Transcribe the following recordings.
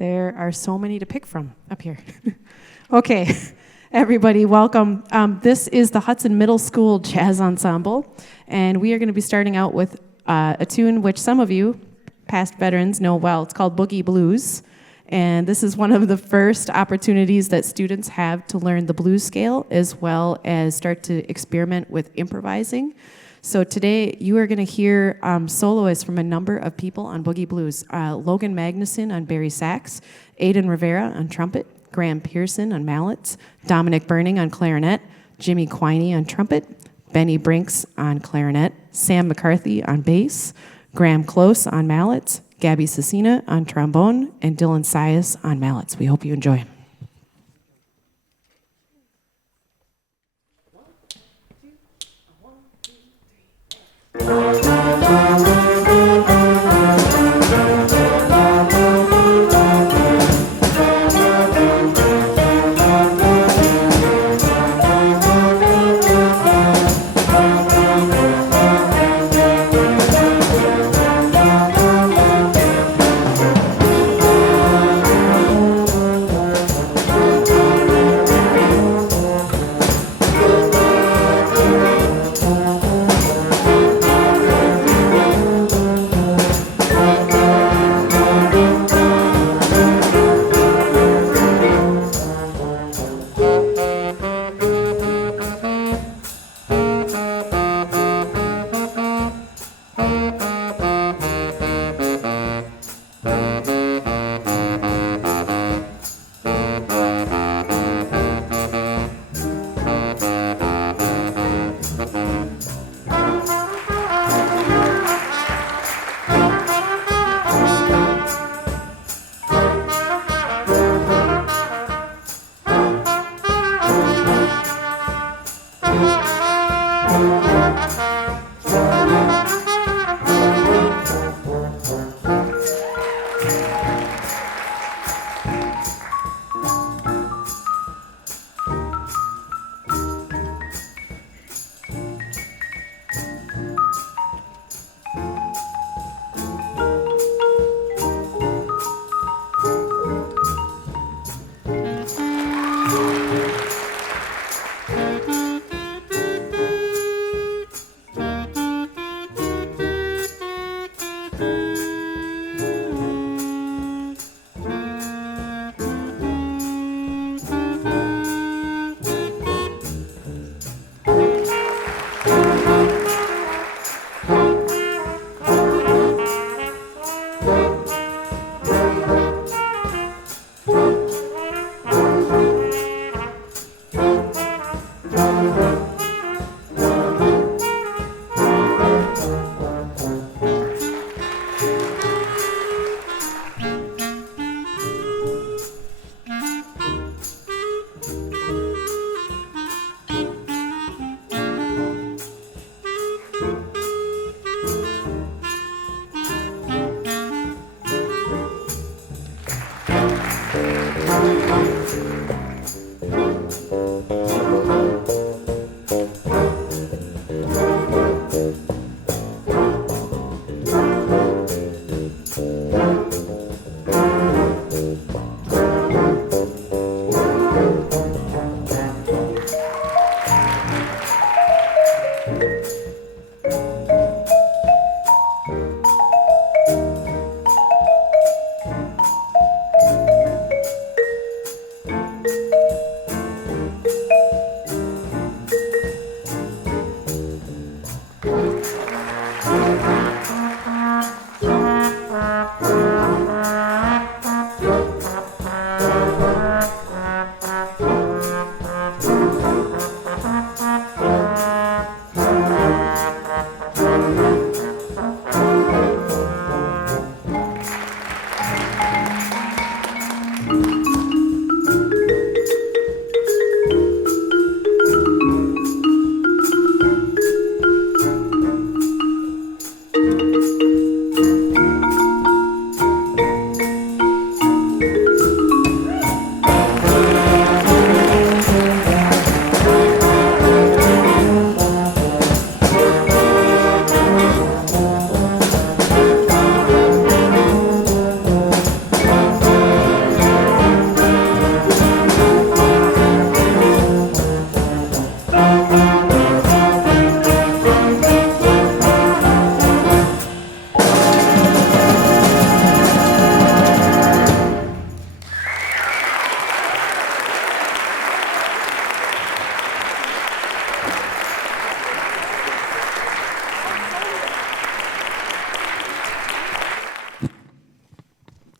There are so many to pick from up here. Okay, everybody, welcome. This is the Hudson Middle School Jazz Ensemble, and we are going to be starting out with a tune which some of you, past veterans, know well. It's called Boogie Blues, and this is one of the first opportunities that students have to learn the blues scale as well as start to experiment with improvising. So today you are going to hear soloists from a number of people on Boogie Blues. Logan Magnuson on bari sax, Aidan Rivera on trumpet, Graham Pearson on mallets, Dominic Burning on clarinet, Jimmy Quiney on trumpet, Benny Brinks on clarinet, Sam McCarthy on bass, Graham Close on mallets, Gabby Cecina on trombone, and Dylan Sias on mallets. We hope you enjoy.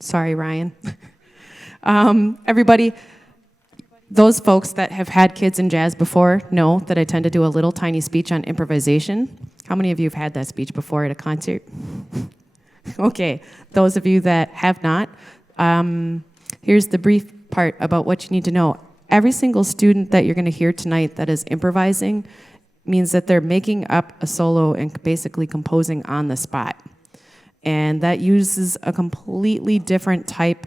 Sorry, Ryan. Everybody, those folks that have had kids in jazz before know that I tend to do a little tiny speech on improvisation. How many of you have had that speech before at a concert? Okay, those of you that have not, here's the brief part about what you need to know. Every single student that you're going to hear tonight that is improvising means that they're making up a solo and basically composing on the spot. And that uses a completely different type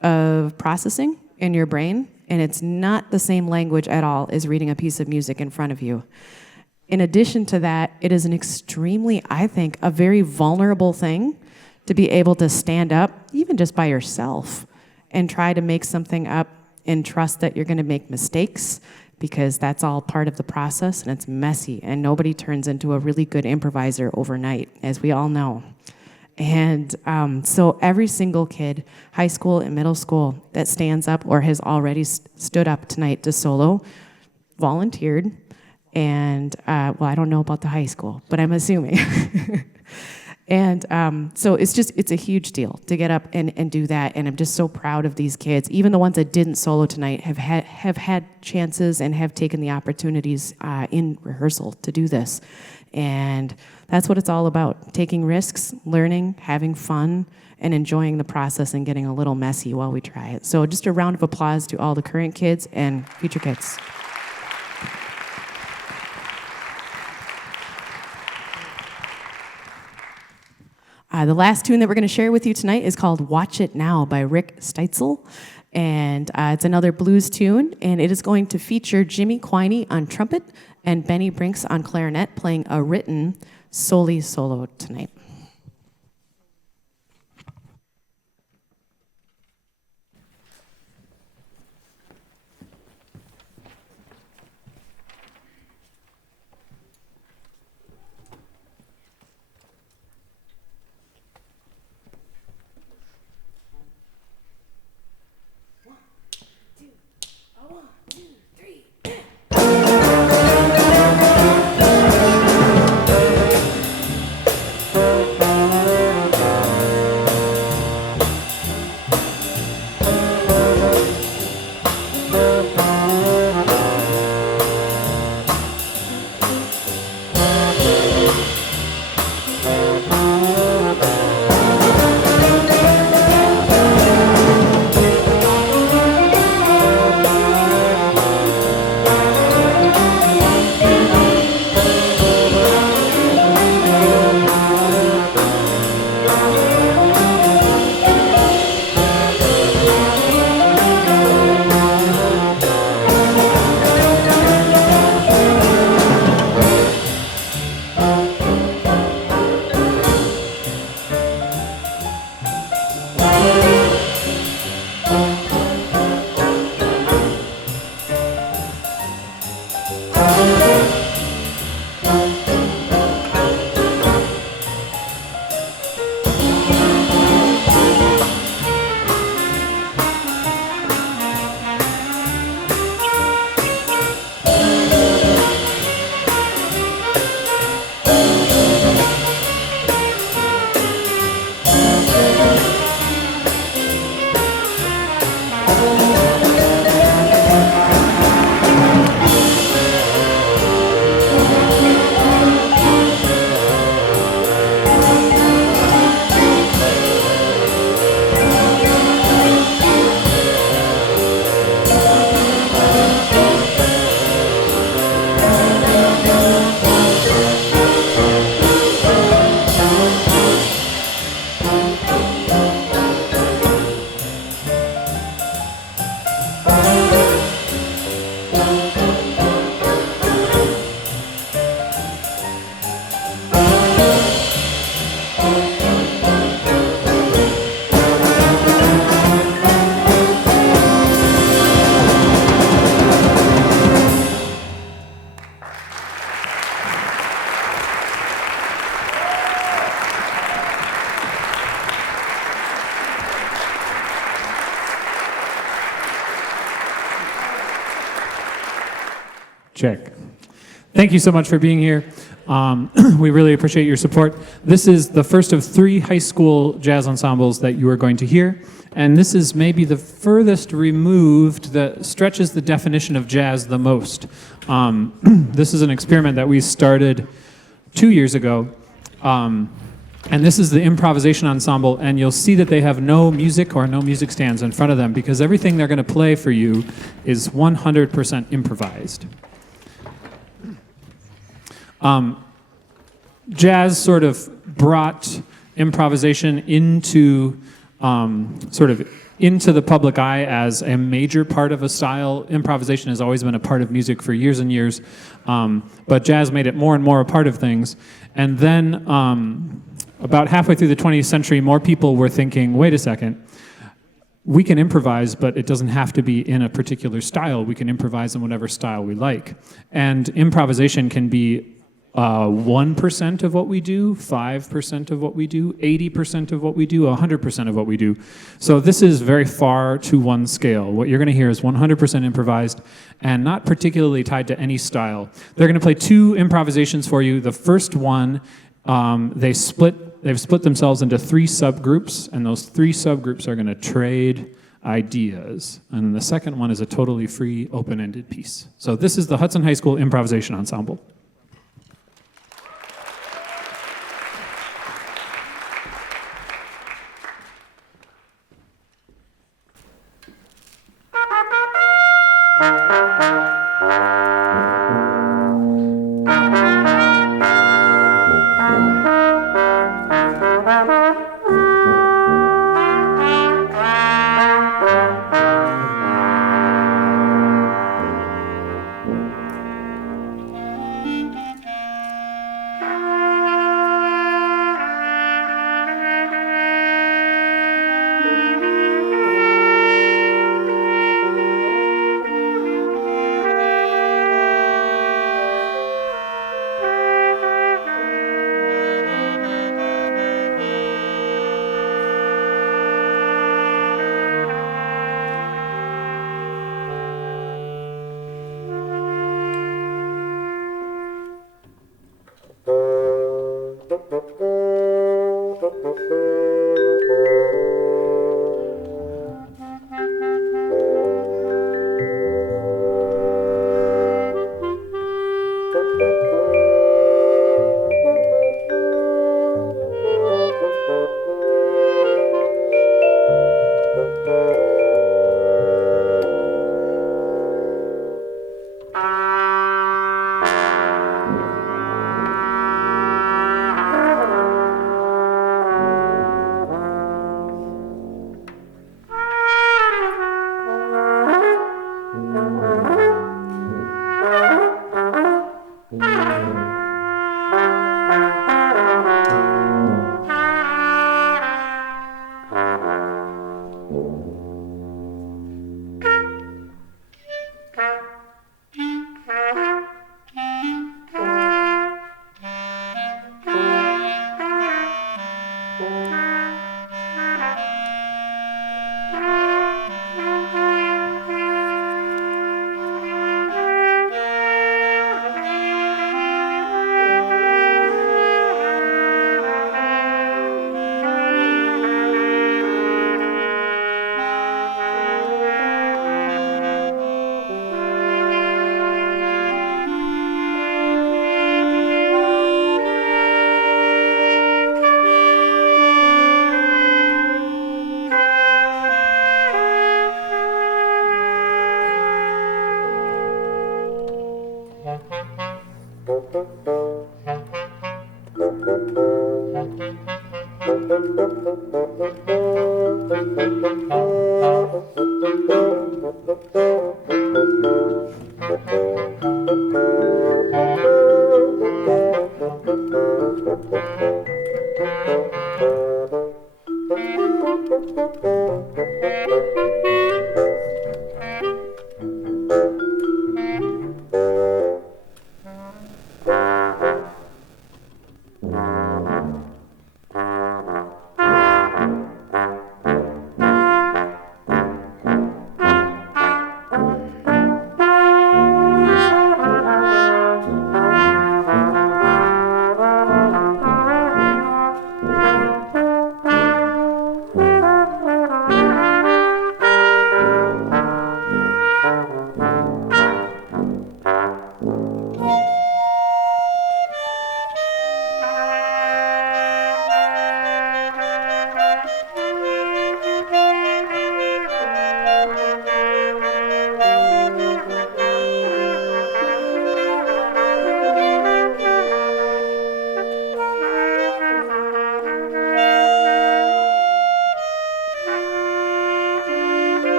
of processing in your brain, and it's not the same language at all as reading a piece of music in front of you. In addition to that, it is an extremely, I think, a very vulnerable thing to be able to stand up, even just by yourself, and try to make something up and trust that you're going to make mistakes, because that's all part of the process, and it's messy, and nobody turns into a really good improviser overnight, as we all know. And so every single kid, high school and middle school, that stands up or has already stood up tonight to solo, volunteered, and, well, I don't know about the high school, but I'm assuming. And so it's a huge deal to get up and do that, and I'm just so proud of these kids. Even the ones that didn't solo tonight have had chances and have taken the opportunities in rehearsal to do this. And that's what it's all about, taking risks, learning, having fun, and enjoying the process and getting a little messy while we try it. So just a round of applause to all the current kids and future kids. The last tune that we're going to share with you tonight is called Watch It Now by Rick Steitzel. And it's another blues tune, and it is going to feature Jimmy Quiney on trumpet and Benny Brinks on clarinet, playing a written solely solo tonight. Check. Thank you so much for being here. We really appreciate your support. This is the first of 3 high school jazz ensembles that you are going to hear, and this is maybe the furthest removed that stretches the definition of jazz the most. This is an experiment that we started 2 years ago, and this is the improvisation ensemble, and you'll see that they have no music or no music stands in front of them because everything they're going to play for you is 100% improvised. Jazz sort of brought improvisation into into the public eye as a major part of a style. Improvisation has always been a part of music for years and years, but jazz made it more and more a part of things. And then about halfway through the 20th century, more people were thinking, wait a second, we can improvise, but it doesn't have to be in a particular style. We can improvise in whatever style we like. And improvisation can be 1% of what we do, 5% of what we do, 80% of what we do, 100% of what we do. So this is very far to one scale. What you're going to hear is 100% improvised and not particularly tied to any style. They're going to play 2 improvisations for you. The first one, they've split themselves into 3 subgroups, and those 3 subgroups are going to trade ideas. And the second one is a totally free, open-ended piece. So this is the Hudson High School Improvisation Ensemble.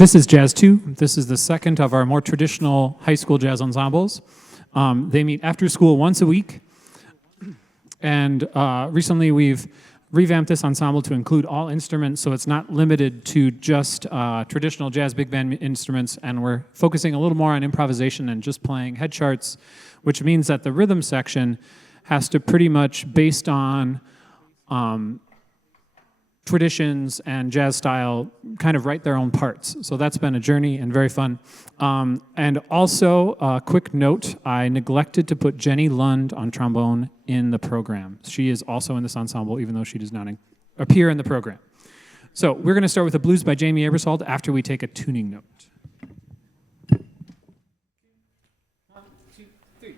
This is Jazz 2. This is the second of our more traditional high school jazz ensembles. They meet after school once a week. And recently we've revamped this ensemble to include all instruments, so it's not limited to just traditional jazz big band instruments, and we're focusing a little more on improvisation and just playing head charts, which means that the rhythm section has to pretty much, based on traditions and jazz style, kind of write their own parts. So that's been a journey and very fun. And also, a quick note, I neglected to put Jenny Lund on trombone in the program. She is also in this ensemble, even though she does not appear in the program. So we're going to start with a blues by Jamey Aebersold after we take a tuning note. 1, 2, 3.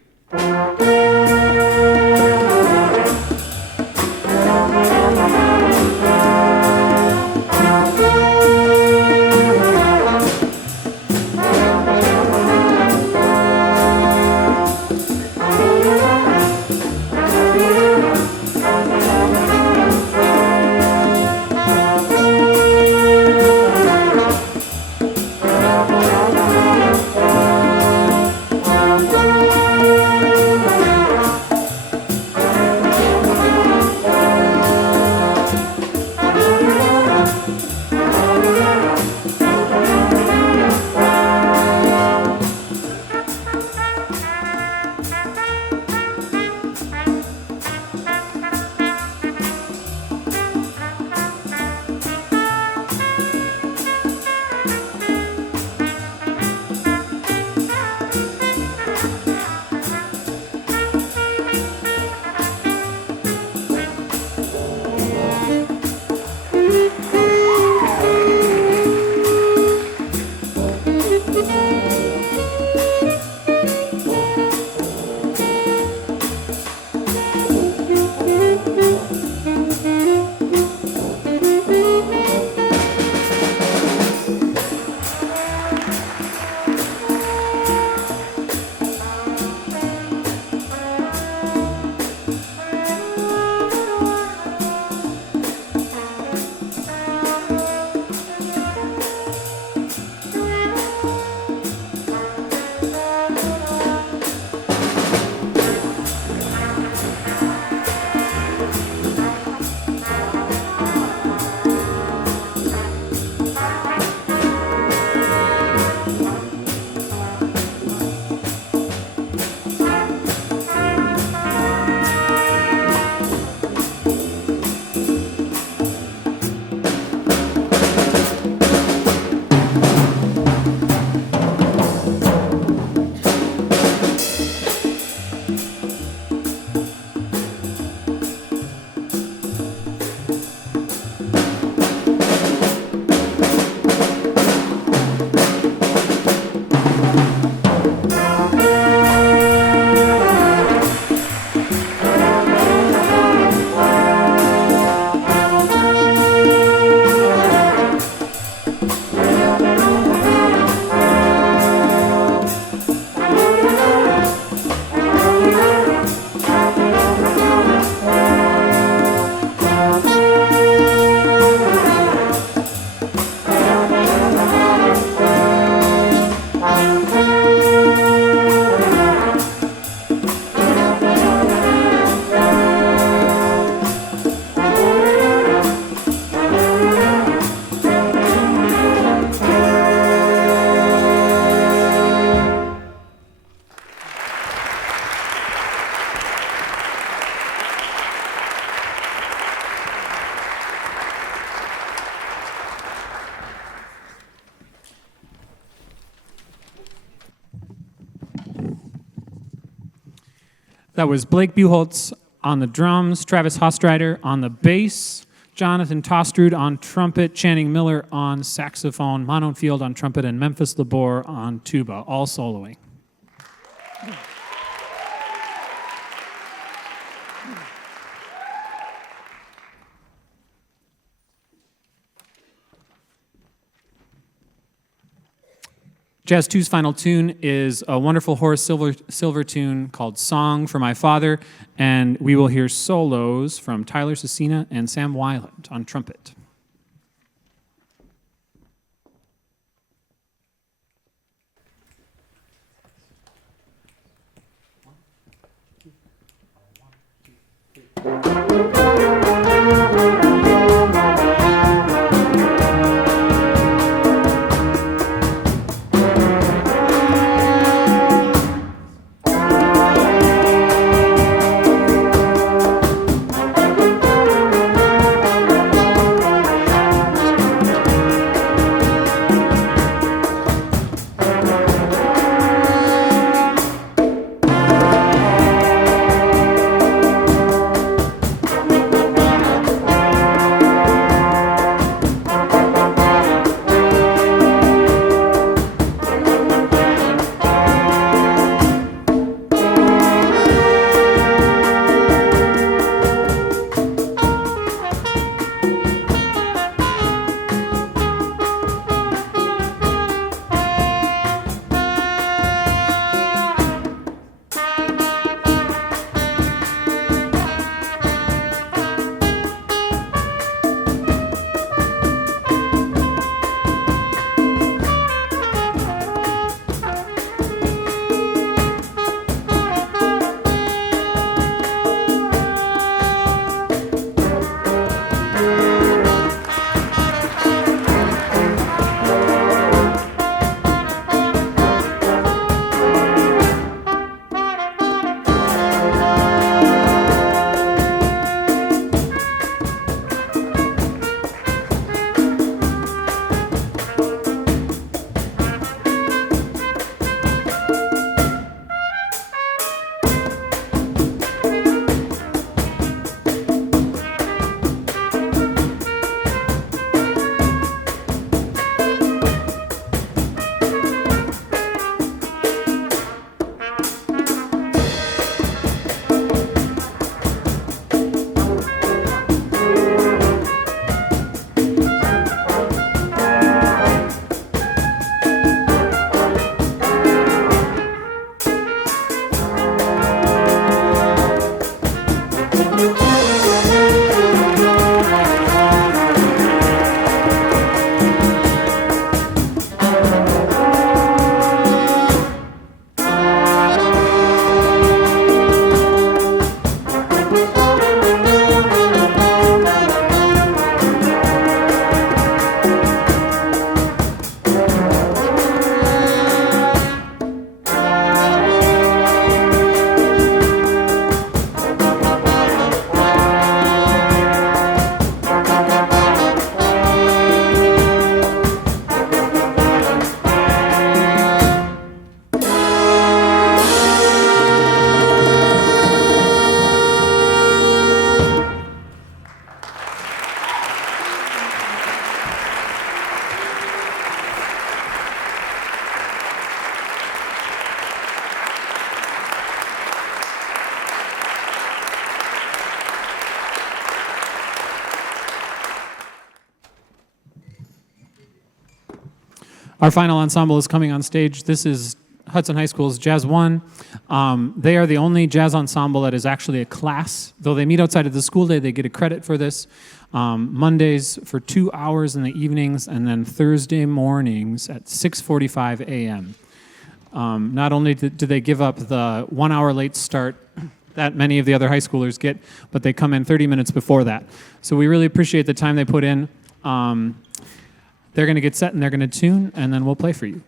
That was Blake Buchholz on the drums, Travis Hostreiter on the bass, Jonathan Tostrud on trumpet, Channing Miller on saxophone, Manon Field on trumpet, and Memphis Labor on tuba, all soloing. Jazz 2's final tune is a wonderful Horace Silver tune called Song for My Father, and we will hear solos from Tyler Cecina and Sam Weiland on trumpet. Our final ensemble is coming on stage. This is Hudson High School's Jazz 1. They are the only jazz ensemble that is actually a class. Though they meet outside of the school day, they get a credit for this. Mondays for 2 hours in the evenings, and then Thursday mornings at 6:45 a.m. Not only do they give up the 1 hour late start that many of the other high schoolers get, but they come in 30 minutes before that. So we really appreciate the time they put in. They're going to get set and they're going to tune, and then we'll play for you.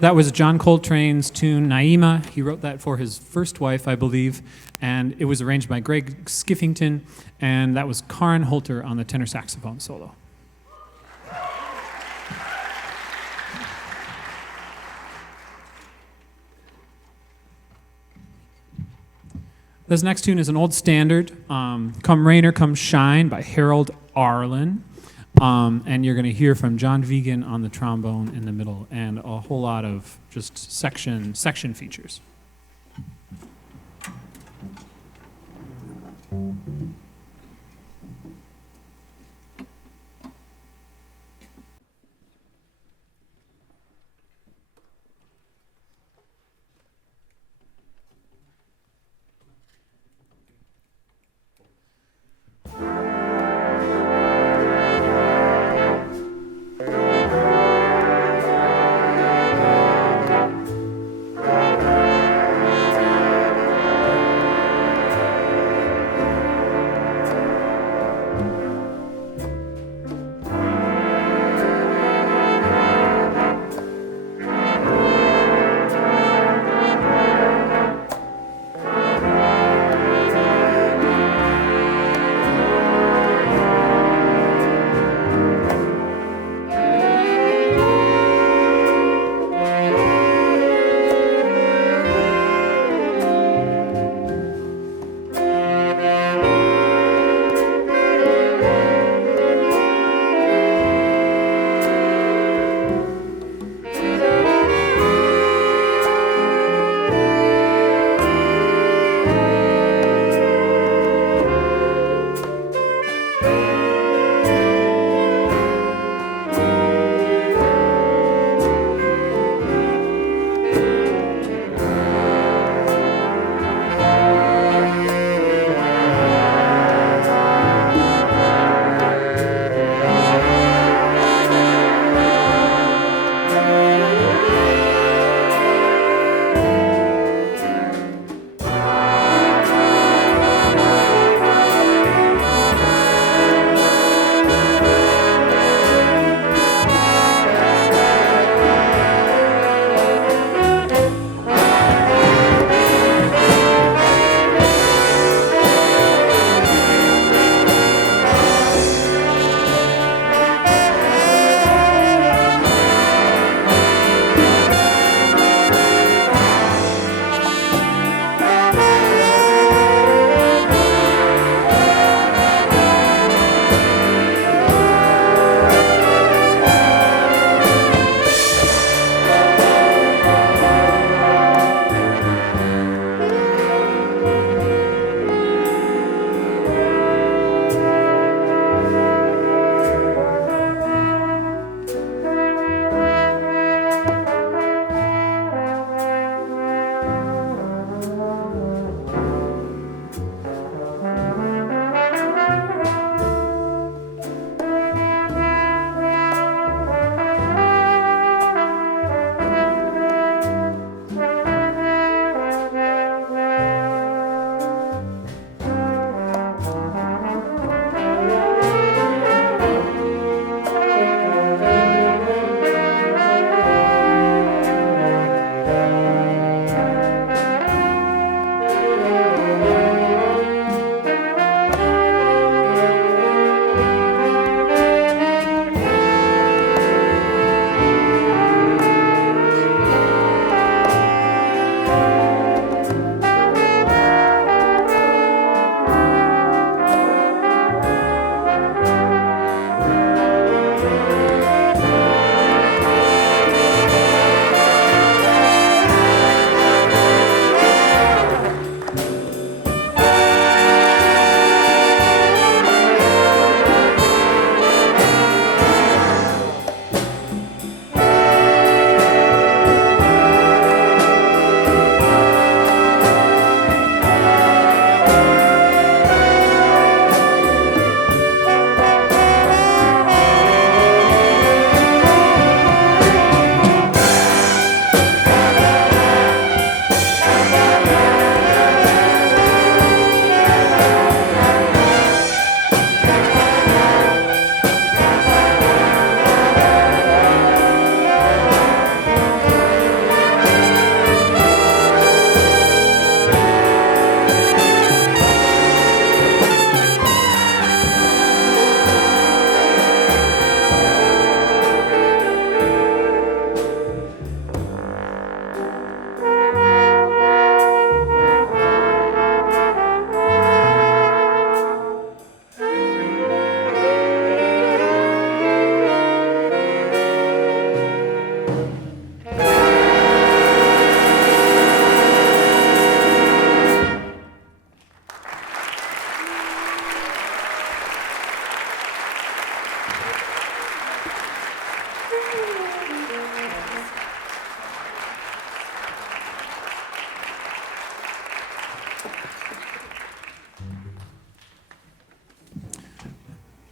That was John Coltrane's tune, Naima. He wrote that for his first wife, I believe, and it was arranged by Greg Skiffington, and that was Karin Holter on the tenor saxophone solo. This next tune is an old standard, Come Rain or Come Shine by Harold Arlen. And you're going to hear from John Vegan on the trombone in the middle and a whole lot of just section features.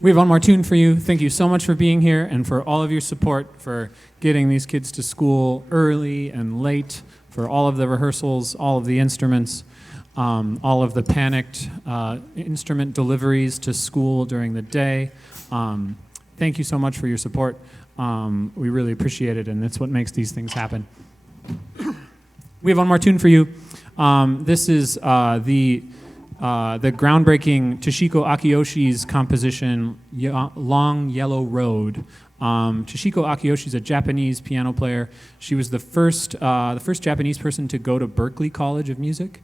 We have one more tune for you. Thank you so much for being here and for all of your support for getting these kids to school early and late, for all of the rehearsals, all of the instruments, all of the panicked instrument deliveries to school during the day. Thank you so much for your support. We really appreciate it, and it's what makes these things happen. We have one more tune for you. This is the groundbreaking Toshiko Akiyoshi's composition, Long Yellow Road. Toshiko Akiyoshi is a Japanese piano player. She was the first Japanese person to go to Berklee College of Music,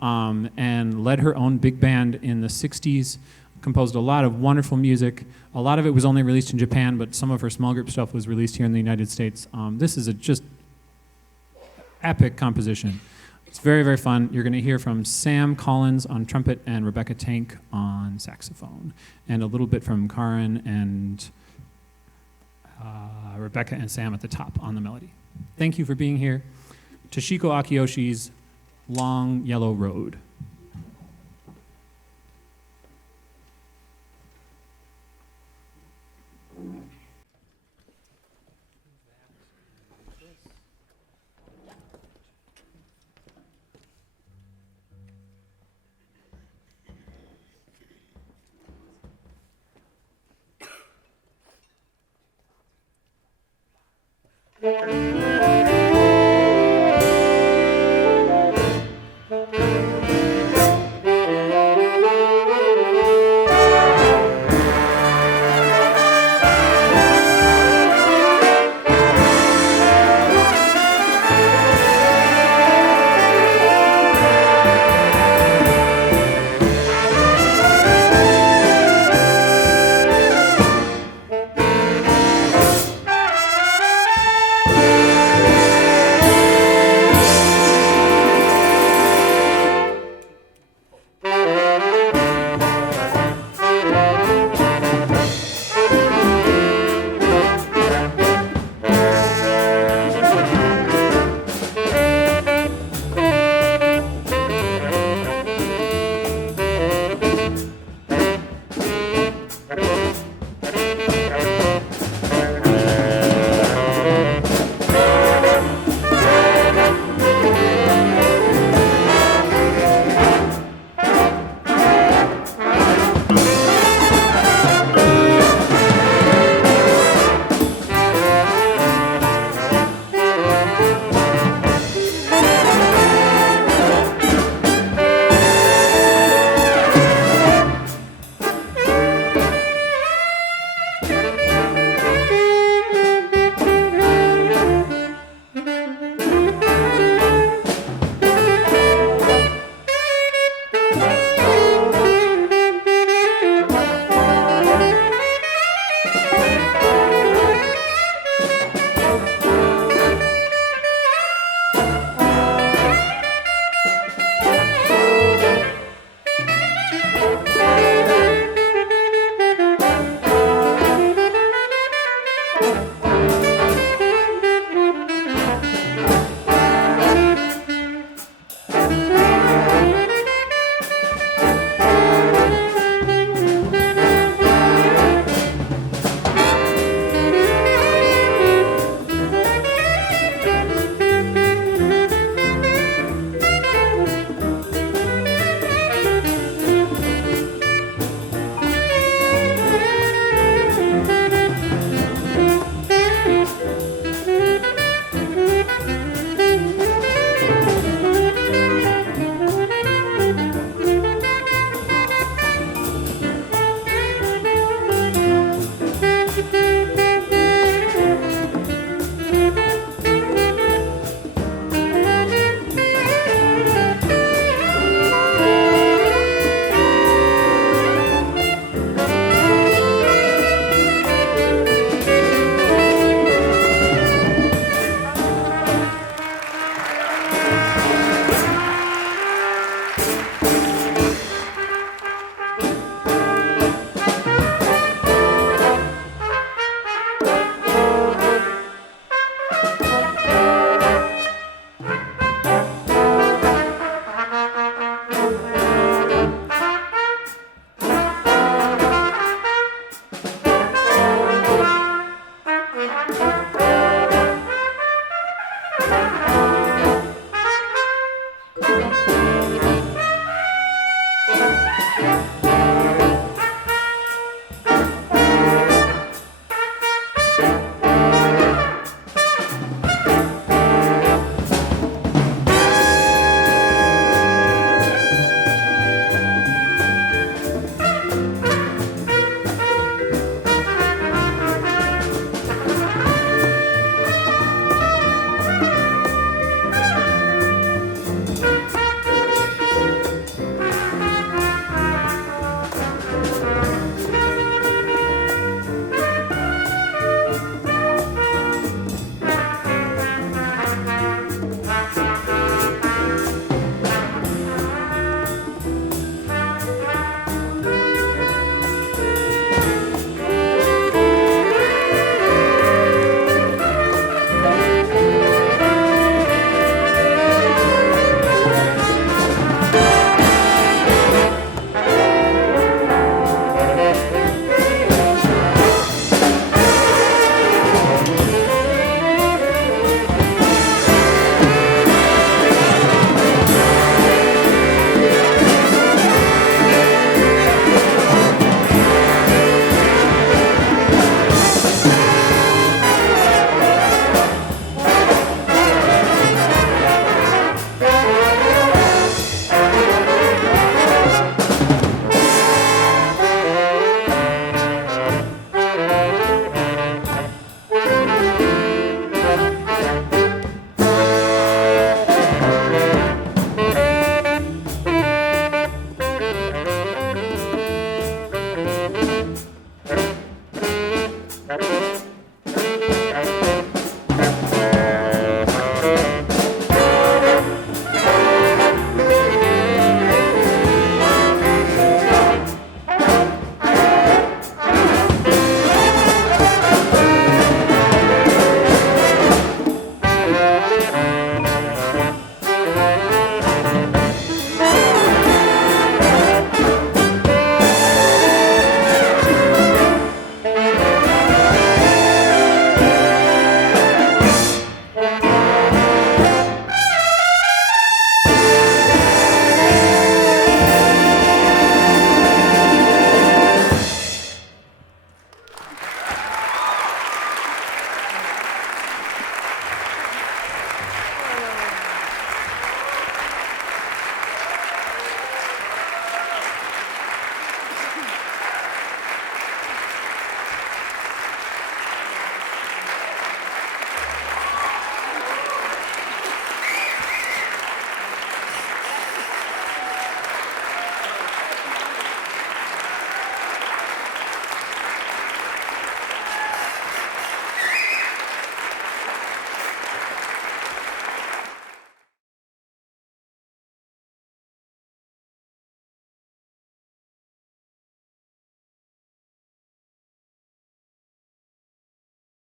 and led her own big band in the 60s, composed a lot of wonderful music. A lot of it was only released in Japan, but some of her small group stuff was released here in the United States. This is a just epic composition. It's very, very fun. You're going to hear from Sam Collins on trumpet and Rebecca Tank on saxophone, and a little bit from Karin and Rebecca and Sam at the top on the melody. Thank you for being here. Toshiko Akiyoshi's Long Yellow Road.